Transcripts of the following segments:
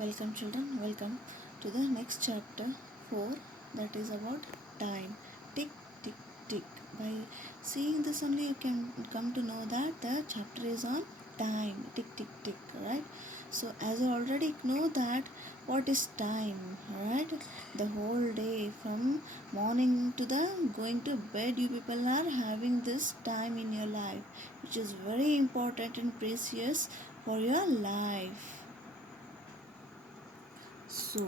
Welcome children, welcome to the next chapter 4, that is about time. Tick tick tick. By seeing this only you can come to know that the chapter is on time. Tick tick tick, right? So as you already know that what is time, right? The whole day from morning to the going to bed you people are having this time in your life, which is very important and precious for your life. So,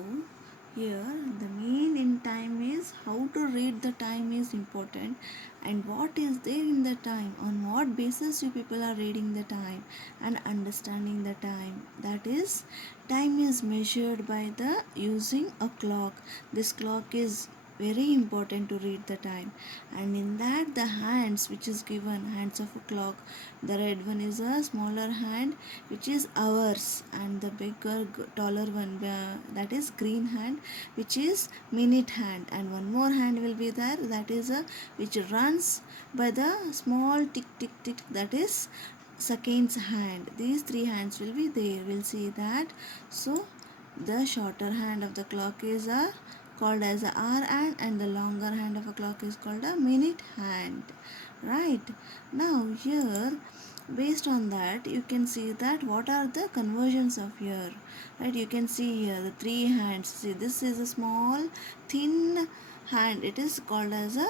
here the main in time is how to read the time is important, and what is there in the time, on what basis you people are reading the time and understanding the time. That is, time is measured by the using a clock. This clock is very important to read the time, and in that the hands which is given, hands of a clock, the red one is a smaller hand which is hours, and the bigger taller one, that is green hand, which is minute hand, and one more hand will be there, that is a which runs by the small tick tick tick, that is seconds hand. These three hands will be there, we'll see that. So the shorter hand of the clock is a called as a hour hand, and the longer hand of a clock is called a minute hand, right? Now here, based on that, you can see that what are the conversions of here, right? You can see here the three hands. See, this is a small thin hand, it is called as a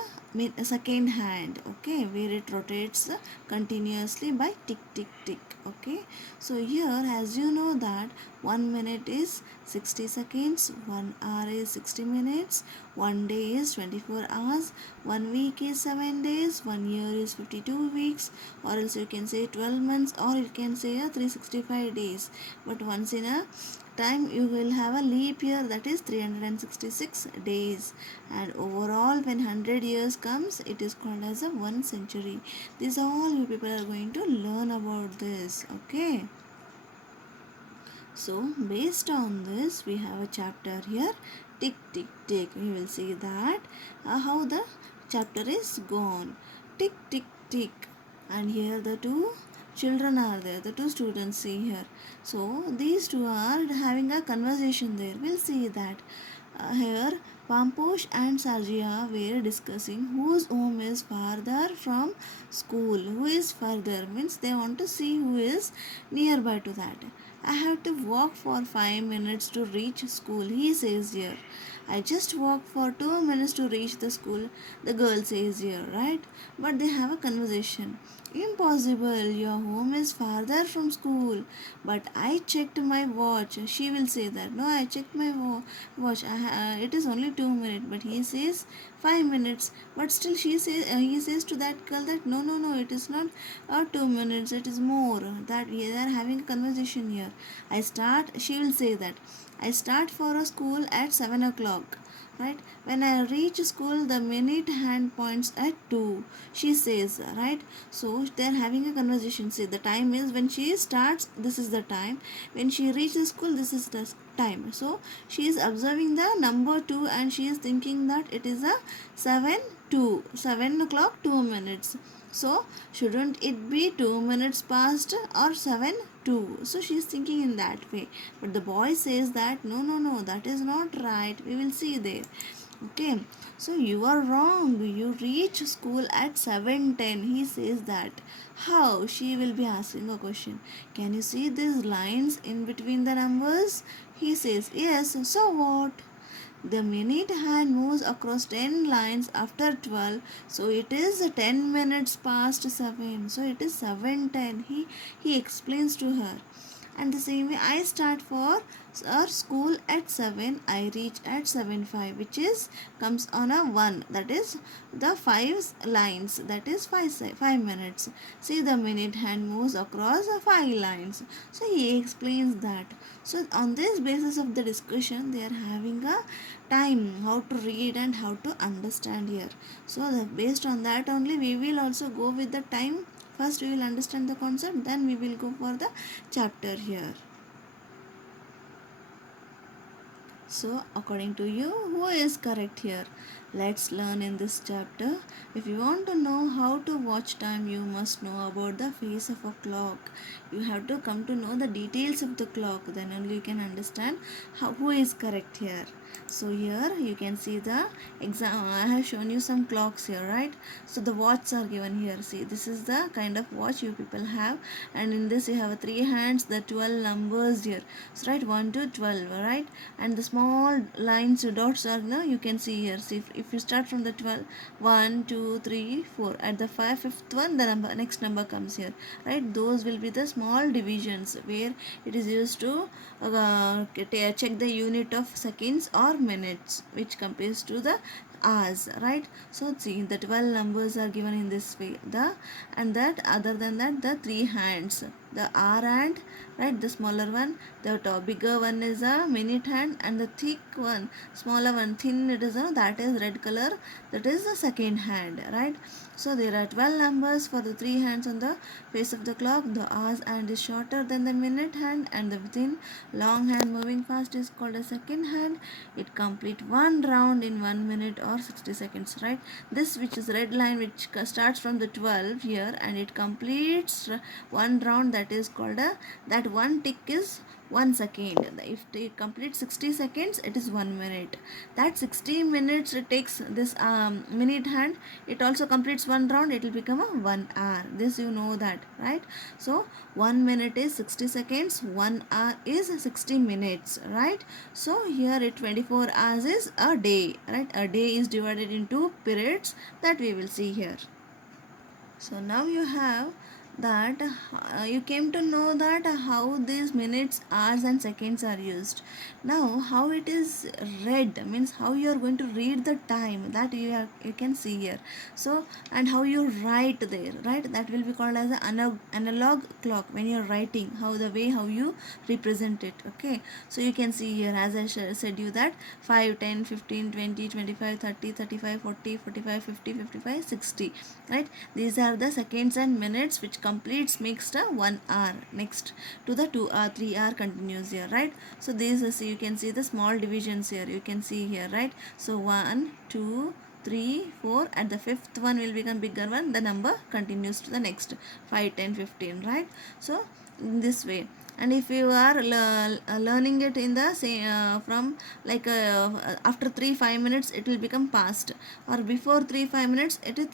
second hand, okay, where it rotates continuously by tick tick tick, okay. So here, as you know that 1 minute is 60 seconds, 1 hour is 60 minutes, 1 day is 24 hours, 1 week is 7 days, 1 year is 52 weeks, or else you can say 12 months, or you can say 365 days. But once in a time you will have a leap year, that is 366 days, and overall when 100 years comes, it is called as a 1 century. This all you people are going to learn about this, okay. So based on this, we have a chapter here, tick tick tick. We will see that how the chapter is gone. Tick tick tick. And here the two children are there, the two students, see here. So these two are having a conversation there. We'll see that here Pamposh and Sarjia were discussing whose home is farther from school. Who is further means they want to see who is nearby to that. I have to walk for 5 minutes to reach school, he says here. I just walk for 2 minutes to reach the school, the girl says here, right? But they have a conversation. Impossible, your home is farther from school. But I checked my watch. She will say that. No, I checked my watch. It is only 2 minutes. But he says 5 minutes. But still, he says to that girl that no, no, no, it is not 2 minutes. It is more. That we are having a conversation here. She will say that. I start for a school at 7 o'clock, right? When I reach school, the minute hand points at 2, she says, right? So they're having a conversation. See, the time is when she starts, this is the time. When she reaches school, this is the time. So she is observing the number 2, and she is thinking that it is a 7 o'clock 2 minutes. So shouldn't it be 2 minutes past or 7 2? So she is thinking in that way. But the boy says that no, no, no, that is not right. We will see there. Okay, so you are wrong. You reach school at 7:10. He says that. How? She will be asking a question. Can you see these lines in between the numbers? He says, yes. So what? The minute hand moves across 10 lines after 12, so it is 10 minutes past 7. So it is 7:10. He explains to her. And the same way, I start for our school at 7, I reach at 7:05, which is comes on a 1, that is the 5 lines, that is 5 minutes. See, the minute hand moves across 5 lines. So he explains that. So on this basis of the discussion, they are having a time how to read and how to understand here. So based on that only, we will also go with the time. First we will understand the concept, then we will go for the chapter here. So according to you, who is correct here? Let's learn in this chapter. If you want to know how to watch time, you must know about the face of a clock. You have to come to know the details of the clock, then only you can understand who is correct here. So here you can see the exam. I have shown you some clocks here, right? So the watches are given here. See, this is the kind of watch you people have, and in this you have three hands, the 12 numbers here. So right, 1 to 12, right? And the small lines dots are now you can see here. See, if you start from the 12, 1 2 3 4, at the fifth one the number next number comes here, right? Those will be the small divisions where it is used to check the unit of seconds or minutes, which compares to the hours, right? So see, the 12 numbers are given in this way. The and that other than that, the three hands, the hour hand, right? The smaller one, the bigger one is a minute hand, and the thick one, smaller one, thin, it is a, that is red color, that is the second hand, right? So there are 12 numbers for the three hands on the face of the clock. The hours hand is shorter than the minute hand, and the thin long hand moving fast is called a second hand. It complete one round in 1 minute or 60 seconds, right? This, which is red line, which starts from the 12 here and it completes one round, that is called a, that one tick is 1 second. If it completes 60 seconds, it is 1 minute. That 60 minutes it takes this minute hand, it also completes one round, it will become a 1 hour. This you know that, right? So 1 minute is 60 seconds, 1 hour is 60 minutes, right? So here it 24 hours is a day, right? A day is divided into periods, that we will see here. So now you have that you came to know that how these minutes, hours and seconds are used. Now how it is read means how you are going to read the time, that you can see here. So and how you write there, right? That will be called as an analog clock. When you are writing, how the way how you represent it, okay? So you can see here, as I said you, that 5 10 15 20 25 30 35 40 45 50 55 60, right? These are the seconds and minutes which completes makes the 1 hour. Next to the 2 hour 3 hour continues here, right? So these is, you can see the small divisions here, you can see here, right? So 1 2 3 4, at the fifth one will become bigger one, the number continues to the next 5 10 15, right? So in this way. And if you are learning it in the same from like after 3 5 minutes it will become past, or before 3 5 minutes it is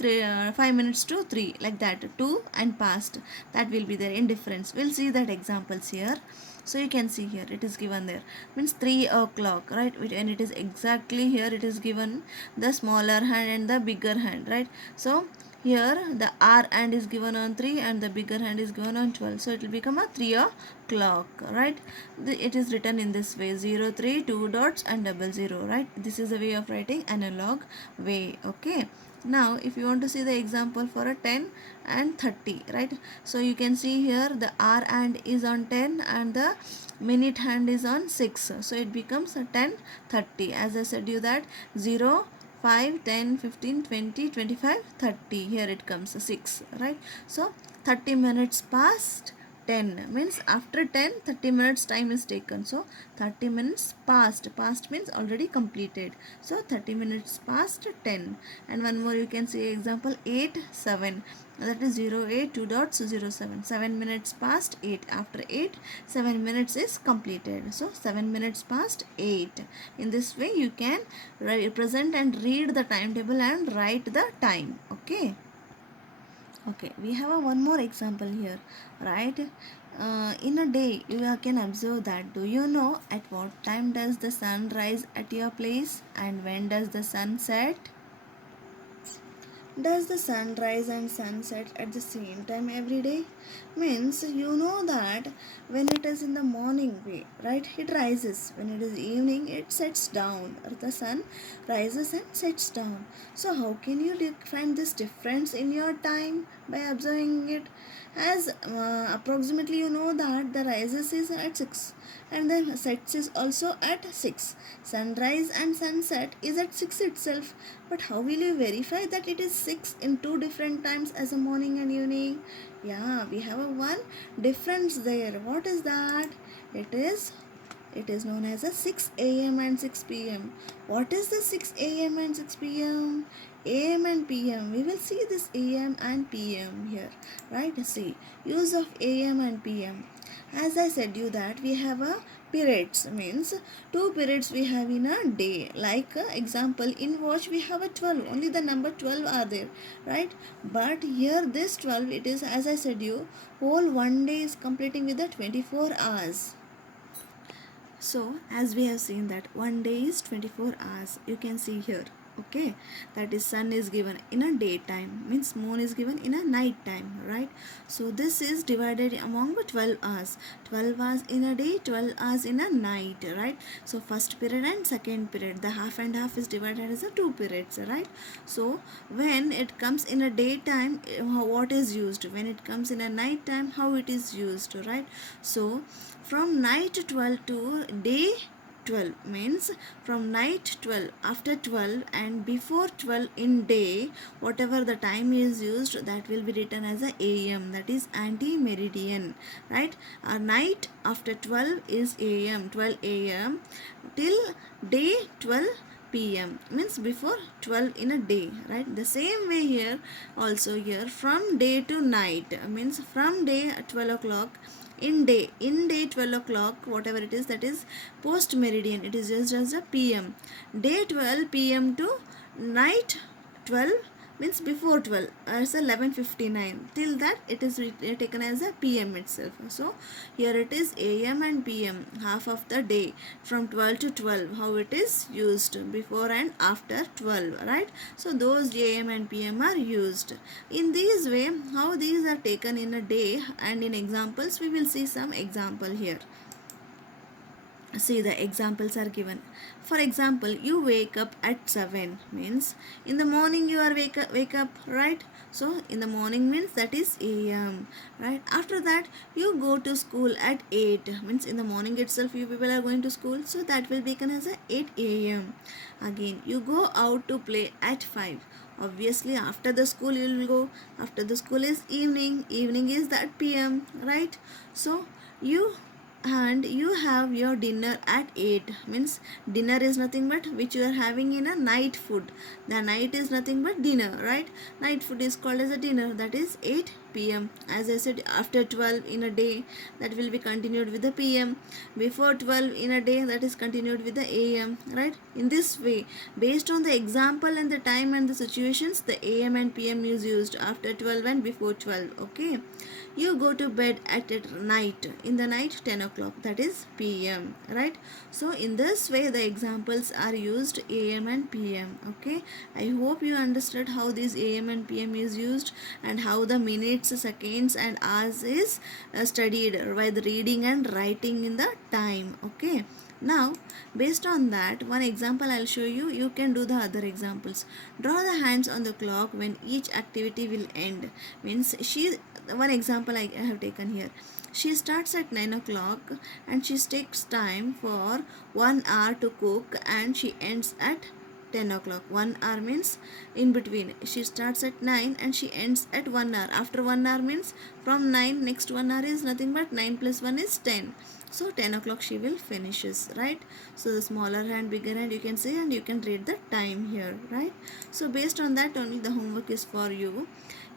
5 minutes to 3, like that, 2 and past, that will be there in difference. We'll see that examples here. So you can see here it is given there, means 3 o'clock, right? And it is exactly here it is given the smaller hand and the bigger hand, right? So here the R hand is given on 3 and the bigger hand is given on 12, so it will become a 3 o'clock, right? It is written in this way, 0 3 2 dots and 00, right? This is a way of writing analog way, okay? Now if you want to see the example for a 10 and 30, right? So you can see here the R hand is on 10 and the minute hand is on 6, so it becomes a 10 30. As I said you that 0 5 10 15 20 25 30, here it comes 6, right? So 30 minutes past 10 means after 10 30 minutes time is taken, so 30 minutes past means already completed, so 30 minutes past 10. And one more you can see example 8 7, that is 0 8 2 dots 0 7, 7 minutes past 8, after 8 7 minutes is completed, so 7 minutes past 8. In this way you can represent and read the timetable and write the time, okay? Okay, we have a one more example here, right? In a day you can observe that, do you know at what time does the sun rise at your place and when does the sun set? Does the sun rise and sunset at the same time every day? Means you know that when it is in the morning way, right, it rises. When it is evening, it sets down. Or the sun rises and sets down. So how can you find this difference in your time by observing it? As approximately you know that the rises is at 6 and the sets is also at 6. Sunrise and sunset is at 6 itself. But how will you verify that it is 6 in two different times as a morning and evening? Yeah, we have a one difference there. What is that? It is It is known as a 6 a.m. and 6 p.m. What is the 6 a.m. and 6 p.m.? A.m. and p.m. We will see this a.m. and p.m. here, right? See, use of a.m. and p.m. As I said you that we have a periods, means two periods we have in a day. Like example, in watch we have a 12, only the number 12 are there, right? But here this 12, it is, as I said you, whole one day is completing with the 24 hours. So as we have seen that one day is 24 hours, you can see here, okay, that is sun is given in a daytime, means moon is given in a night time, right? So this is divided among 12 hours, 12 hours in a day, 12 hours in a night, right? So first period and second period, the half and half is divided as a two periods, right? So when it comes in a daytime, what is used? When it comes in a night time, how it is used, right? So from night 12 to day 12, means from night 12, after 12 and before 12 in day, whatever the time is used, that will be written as a am, that is ante-meridian, right? Our night after 12 is am, 12 am till day 12 p.m. means before 12 in a day, right? The same way here also, here from day to night, means from day 12 o'clock in day 12 o'clock, whatever it is, that is post meridian, it is just as a pm. Day 12 pm to night 12 means before 12 as 11:59, till that it is taken as a pm itself. So here it is am and pm, half of the day from 12 to 12, how it is used before and after 12, right? So those am and pm are used in this way. How these are taken in a day, and in examples we will see some example here. See, the examples are given. For example, you wake up at 7, means in the morning you are wake up, right? So in the morning means that is am, right? After that you go to school at 8, means in the morning itself you people are going to school, so that will be taken as a 8 am. Again you go out to play at 5. Obviously after the school you will go, after the school is evening, evening is that pm, right? So you have your dinner at 8, means dinner is nothing but which you are having in a night food. The night is nothing but dinner, right? Night food is called as a dinner, that is 8 p.m. As I said, after 12 in a day, that will be continued with the pm. Before 12 in a day, that is continued with the am, right? In this way, based on the example and the time and the situations, the am and pm is used after 12 and before 12, okay? You go to bed at night, in the night 10 o'clock, that is pm, right? So in this way the examples are used am and pm, okay? I hope you understood how this am and pm is used, and how the minutes, seconds and hours is studied by the reading and writing in the time, okay? Now, based on that, one example I'll show you. You can do the other examples. Draw the hands on the clock when each activity will end. Means one example I have taken here. She starts at 9 o'clock and she takes time for 1 hour to cook, and she ends at 10 o'clock. 1 hour means in between. She starts at 9 and she ends at 1 hour. After 1 hour means from 9, next 1 hour is nothing but 9 plus 1 is 10. So 10 o'clock she will finishes, right? So the smaller hand, bigger hand you can see, and you can read the time here, right? So based on that only the homework is for you.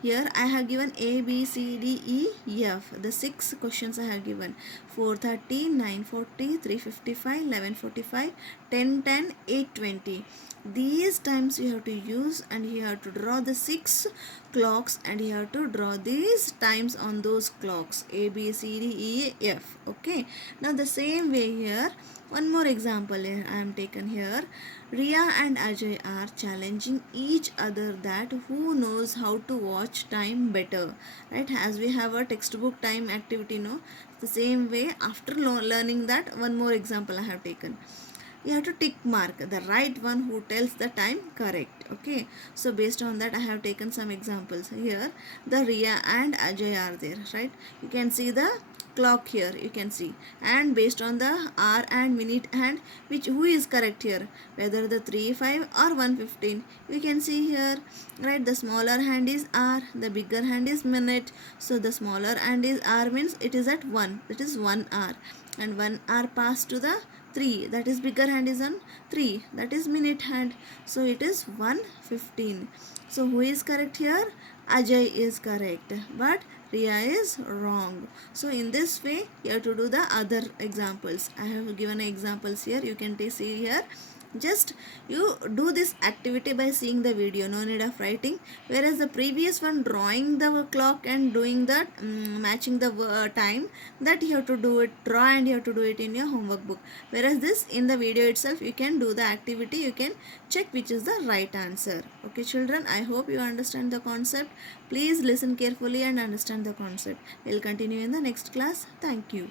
Here I have given A, B, C, D, E, F. The 6 questions I have given. 4:30, 9:40, 3:55, 11:45, 10:10, 8:20. These times you have to use, and you have to draw the 6 clocks, and you have to draw these times on those clocks. A, B, C, D, E, F. Okay. Now the same way here, one more example here I am taken here. Ria and Ajay are challenging each other that who knows how to watch time better, right? As we have a textbook time activity, no? The same way, after learning that, one more example I have taken. You have to tick mark the right one who tells the time correct, okay? So based on that I have taken some examples here. The Ria and Ajay are there, right? You can see the clock here, you can see, and based on the hour and minute hand, which who is correct here, whether the 3, 5 or 1:15, you can see here, right? The smaller hand is hour, the bigger hand is minute. So the smaller hand is hour means it is at 1, it is 1 hour, and 1 hour passed to the 3, that is bigger hand is on 3, that is minute hand, so it is 1:15. So who is correct here? Ajay is correct, but Riya is wrong. So in this way you have to do the other examples. I have given examples here, you can see here. Just you do this activity by seeing the video, no need of writing. Whereas the previous one, drawing the clock and doing the matching the time, that you have to do it, draw, and you have to do it in your homework book. Whereas this, in the video itself, you can do the activity, you can check which is the right answer. Okay children, I hope you understand the concept. Please listen carefully and understand the concept. We'll continue in the next class. Thank you.